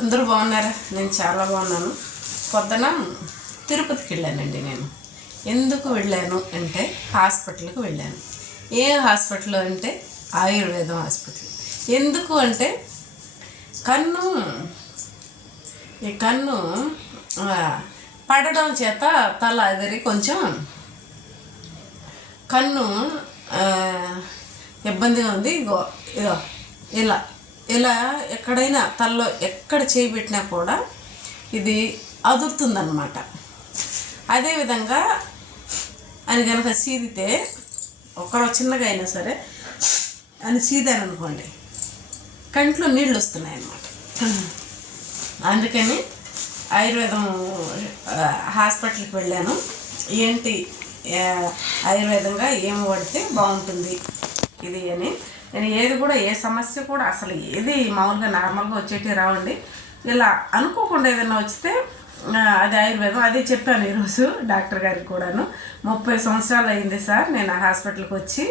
అందరూ బాగున్నారా? నేను చాలా బాగున్నాను. పొద్దున తిరుపతికి వెళ్ళానండి నేను. ఎందుకు వెళ్ళాను అంటే హాస్పిటల్కి వెళ్ళాను. ఏ హాస్పిటల్ అంటే? ఆయుర్వేదం హాస్పిటల్. ఎందుకు అంటే కన్ను ఈ కన్ను పడడం చేత తల ఎదిరి కొంచెం కన్ను ఇబ్బందిగా ఉంది. ఇగో ఇదో ఇలా. ఇలా ఎక్కడైనా తలలో ఎక్కడ చేయి పెట్టినా కూడా ఇది అదురుతుందన్నమాట. అదేవిధంగా అని కనుక సీదితే ఒక చిన్నగా అయినా సరే అని సీదాను అనుకోండి కంట్లో నీళ్ళు వస్తున్నాయి అన్నమాట అందుకని ఆయుర్వేదం హాస్పిటల్కి వెళ్ళాను. ఏంటి ఆయుర్వేదంగా ఏం వాడితే బాగుంటుంది ఇది అని నేను ఏది కూడా ఏ సమస్య కూడా అసలు ఏది మామూలుగా నార్మల్గా వచ్చేటి రావండి. ఇలా అనుకోకుండా ఏదైనా వచ్చితే అది ఆయుర్వేదం అదే చెప్పాను ఈరోజు డాక్టర్ గారికి కూడాను. ముప్పై సంవత్సరాలు అయింది సార్ నేను ఆ హాస్పిటల్కి వచ్చి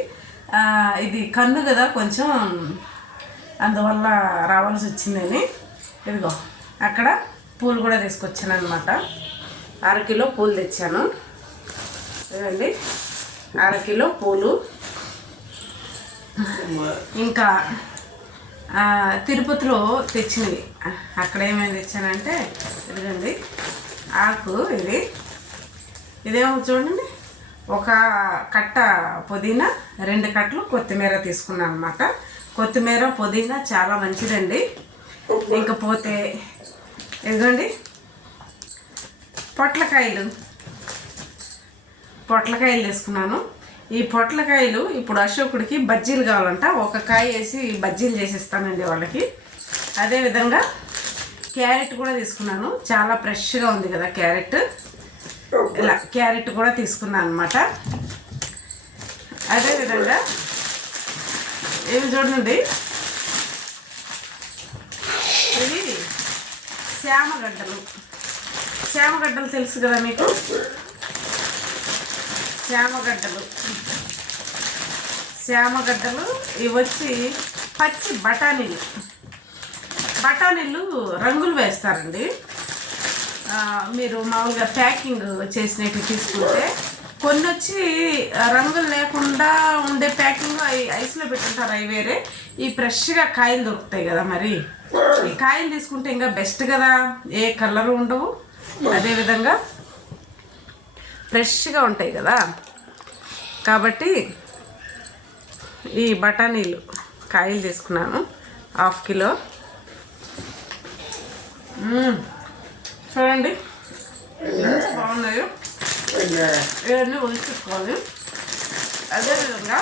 ఇది కన్ను కదా కొంచెం అందువల్ల రావాల్సి వచ్చిందని ఇదిగో అక్కడ పూలు కూడా తీసుకొచ్చాను అనమాట అరకిలో పూలు తెచ్చాను. ఇదండి అరకిలో పూలు. ఇంకా తిరుపతిలో తెచ్చినవి. అక్కడ ఏమేమి తెచ్చానంటే ఇదిగండి ఆకు ఇది. ఇదేమో చూడండి ఒక కట్ట పుదీనా రెండు కట్టలు కొత్తిమీర తీసుకున్నాను అనమాట కొత్తిమీర పుదీనా చాలా మంచిదండి. ఇంకపోతే ఇదిగోండి పొట్లకాయలు. పొట్లకాయలు తీసుకున్నాను. ఈ పొట్లకాయలు ఇప్పుడు అశోకుడికి బజ్జీలు కావాలంట. ఒక కాయ వేసి బజ్జీలు చేసిస్తానండి వాళ్ళకి. అదేవిధంగా క్యారెట్ కూడా తీసుకున్నాను. చాలా ఫ్రెష్గా ఉంది కదా క్యారెట్. ఇలా క్యారెట్ కూడా తీసుకున్నాను అనమాట అదేవిధంగా ఏమి చూడండి. ఇవి శ్యామగడ్డలు. శ్యామగడ్డలు తెలుసు కదా మీకు? శ్యామగడ్డలు. శ్యామగడ్డలు ఇవి వచ్చి పచ్చి బఠానీలు. బఠానీలు రంగులు వేస్తారండి. మీరు మామూలుగా ప్యాకింగ్ చేసినట్టు తీసుకుంటే కొన్ని వచ్చి రంగులు లేకుండా ఉండే ప్యాకింగ్ అవి ఐస్లో పెట్టుంటారు అవి వేరే. ఈ ఫ్రెష్గా కాయలు దొరుకుతాయి కదా మరి. ఈ కాయలు తీసుకుంటే ఇంకా బెస్ట్ కదా. ఏ కలరు ఉండవు. అదేవిధంగా ఫ్రెష్గా ఉంటాయి కదా. కాబట్టి ఈ బఠానీలు కాయలు తీసుకున్నాను. Half kilo. చూడండి. ఎంత బాగున్నాయో. ఇవన్నీ ఉంచుకోవాలి అదేవిధంగా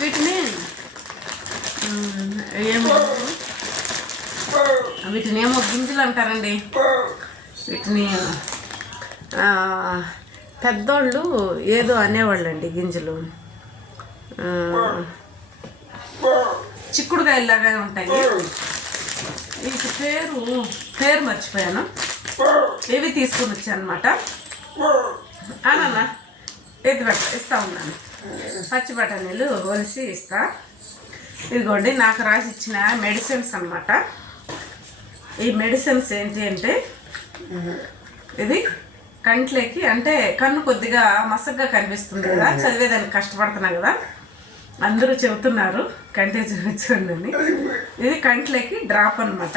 వీటిని ఏమో వీటిని ఏమో గింజలు అంటారండి. వీటిని పెద్దోళ్ళు ఏదో అనేవాళ్ళండి గింజలు. చిక్కుడుకాయలాగా ఉంటాయి. వీటి పేరు పేరు మర్చిపోయాను. ఇవి తీసుకుని వచ్చాను అనమాట అన్న ఎద్దు పెట్ట ఇస్తా ఉన్నాను. పచ్చి బఠానీలు ఒలిసి ఇస్తా. ఇదిగోండి నాకు రాసి ఇచ్చిన మెడిసిన్స్ అన్నమాట. ఈ మెడిసిన్స్ ఏంటి అంటే ఇది కంట్లోకి అంటే కన్ను కొద్దిగా మసగ్గా కనిపిస్తుంది కదా చదివేదానికి కష్టపడుతున్నా కదా. అందరూ చెబుతున్నారు కంటే చూపించండి ఇది కంట్లోకి డ్రాప్ అనమాట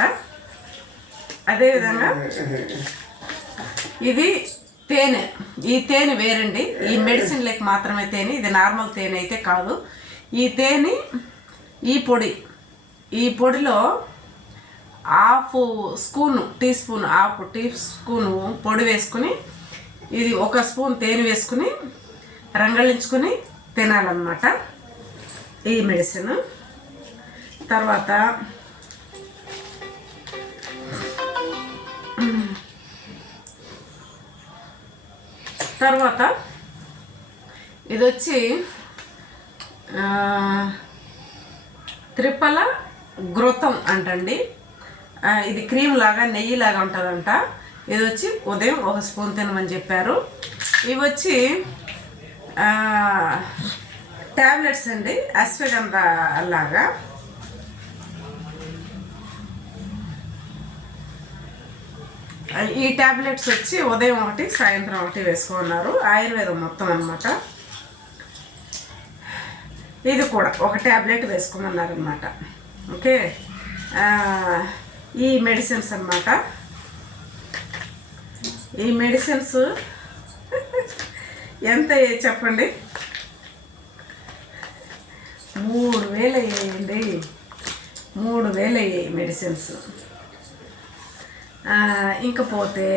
అదేవిధంగా ఇది తేనె. ఈ తేనె వేరండి. ఈ మెడిసిన్లకి మాత్రమే తేనె ఇది నార్మల్ తేనె అయితే కాదు. ఈ తేనె ఈ పొడి. ఈ పొడిలో half spoon teaspoon half teaspoon పొడి వేసుకుని ఇది ఒక స్పూన్ తేనె వేసుకుని రంగళించుకుని తినాలన్నమాట. ఈ మెడిసిన్. తర్వాత తర్వాత ఇది వచ్చి త్రిపల గ్రోతం అంటండి. ఇది క్రీమ్ లాగా నెయ్యి లాగా ఉంటుందంట. ఇది వచ్చి ఉదయం ఒక స్పూన్ తినమని చెప్పారు. ఇవి వచ్చి ట్యాబ్లెట్స్ అండి అశ్వగంధ లాగా. ఈ టాబ్లెట్స్ వచ్చి ఉదయం ఒకటి సాయంత్రం ఒకటి వేసుకున్నారు. ఆయుర్వేదం మొత్తం అనమాట ఇది కూడా ఒక ట్యాబ్లెట్ వేసుకోమన్నారు అనమాట ఓకే ఈ మెడిసిన్స్ అన్నమాట. ఈ మెడిసిన్స్ ఎంత చెప్పండి? మూడు వేలు అయ్యాయండి. మూడు వేలు అయ్యాయి మెడిసిన్స్ ఇంకపోతే పోతే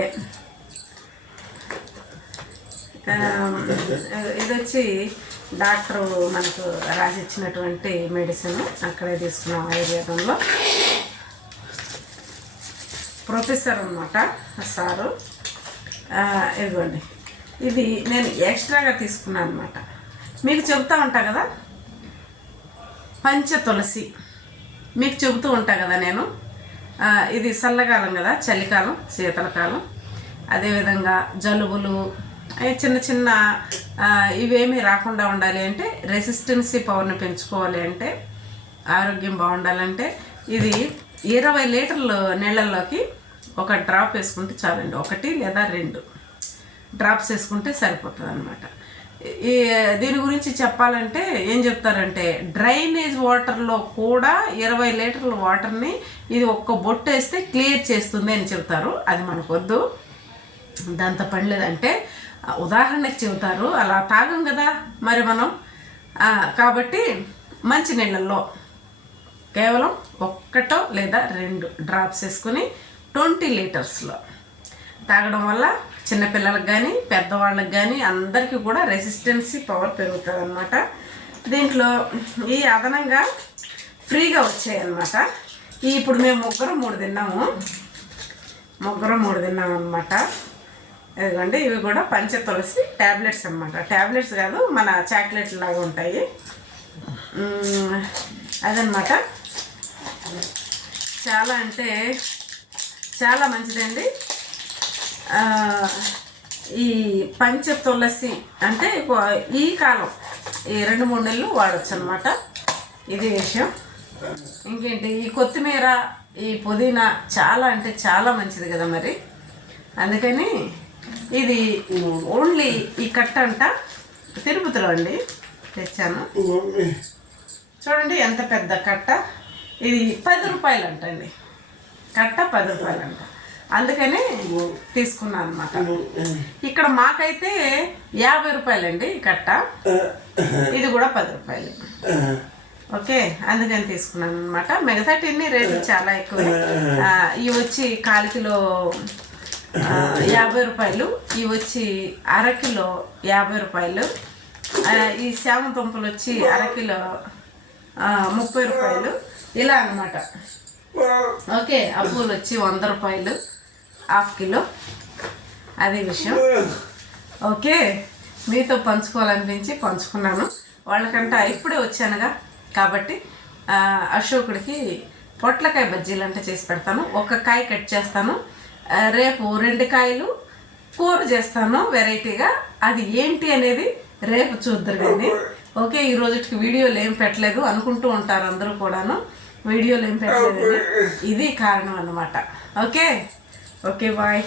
ఇది వచ్చి డాక్టరు మనకు రాసిచ్చినటువంటి మెడిసిన్ అక్కడే తీసుకున్నాం ఆయుర్వేదంలో. ప్రొఫెసర్ అనమాట సారు. ఇదిగోండి. ఇది నేను ఎక్స్ట్రాగా తీసుకున్నాను అనమాట మీకు చెబుతూ ఉంటా కదా? పంచ తులసి. మీకు చెబుతూ ఉంటా కదా నేను? ఇది చల్లకాలం కదా చలికాలం శీతలకాలం అదేవిధంగా జలుబులు చిన్న చిన్న ఇవేమీ రాకుండా ఉండాలి అంటే రెసిస్టెన్సీ పవర్ని పెంచుకోవాలి అంటే ఆరోగ్యం బాగుండాలంటే ఇది ఇరవై లీటర్లు నీళ్ళల్లోకి ఒక డ్రాప్ వేసుకుంటే చాలండి. ఒకటి లేదా రెండు. డ్రాప్స్ వేసుకుంటే సరిపోతుంది అనమాట ఈ దీని గురించి చెప్పాలంటే ఏం చెప్తారంటే డ్రైనేజ్ వాటర్లో కూడా ఇరవై లీటర్ల వాటర్ని ఇది ఒక్క బొట్టు వేస్తే క్లియర్ చేస్తుంది అని చెప్తారు. అది మనకు వద్దు దాంతో పని లేదంటే ఉదాహరణకి చెబుతారు అలా తాగం కదా మరి మనం. కాబట్టి మంచి నీళ్ళల్లో కేవలం ఒక్కటో లేదా రెండు డ్రాప్స్ వేసుకుని ట్వంటీ లీటర్స్లో తాగడం వల్ల చిన్నపిల్లలకు కానీ పెద్దవాళ్ళకి కానీ అందరికీ కూడా రెసిస్టెన్సీ పవర్ పెరుగుతుంది అనమాట దీంట్లో ఈ అదనంగా ఫ్రీగా వచ్చాయన్నమాట. ఈ ఇప్పుడు మేము ముగ్గురు మూడు తిన్నాము. ముగ్గురు మూడు తిన్నాం అనమాట ఇదిగోండి ఇవి కూడా పంచ తులసి ట్యాబ్లెట్స్ అనమాట ట్యాబ్లెట్స్ కాదు మన చాక్లెట్ లాగా ఉంటాయి. అదనమాట చాలా అంటే చాలా మంచిదండి. ఈ పంచ తులసి అంటే ఈ కాలం ఈ రెండు మూడు నెలలు వాడచ్చు అనమాట ఇది విషయం. ఇంకేంటి ఈ కొత్తిమీర ఈ పుదీనా చాలా అంటే చాలా మంచిది కదా మరి. అందుకని ఇది ఓన్లీ ఈ కట్ట అంట తిరుపతిలో అండి తెచ్చాను. చూడండి ఎంత పెద్ద కట్ట. ఇది పది రూపాయలు అంటండి కట్ట పది రూపాయలు అంట అందుకని తీసుకున్నాను అనమాట ఇక్కడ మాకైతే యాభై రూపాయలండి కట్ట. ఇది కూడా పది రూపాయలు. ఓకే అందుకని తీసుకున్నాను అనమాట మిగతాటిన్ని రేట్లు చాలా ఎక్కువ. ఇవి వచ్చి కాలు కిలో యాభై రూపాయలు. ఇవి వచ్చి అరకిలో యాభై రూపాయలు. ఈ శామ దుంపలు వచ్చి అరకిలో ముప్పై రూపాయలు. ఇలా అన్నమాట. ఓకే ఆ పూలు వచ్చి వంద రూపాయలు హాఫ్ కిలో. అదే విషయం. ఓకే మీతో పంచుకోవాలనిపించి పంచుకున్నాను. వాళ్ళకంట ఇప్పుడే వచ్చానుగా. కాబట్టి అశోకుడికి పొట్లకాయ బజ్జీలు అంటే చేసి పెడతాను. ఒక కాయ కట్ చేస్తాను. రేపు రెండు కాయలు కూర చేస్తాను వెరైటీగా. అది ఏంటి అనేది రేపు చూద్దరు కానీ ఓకే ఈ రోజుకి వీడియోలు ఏం పెట్టలేదు అనుకుంటూ ఉంటారు అందరూ కూడాను. వీడియోలు ఏం పెట్టలేదు ఇది కారణం అన్నమాట. ఓకే? Okay bye.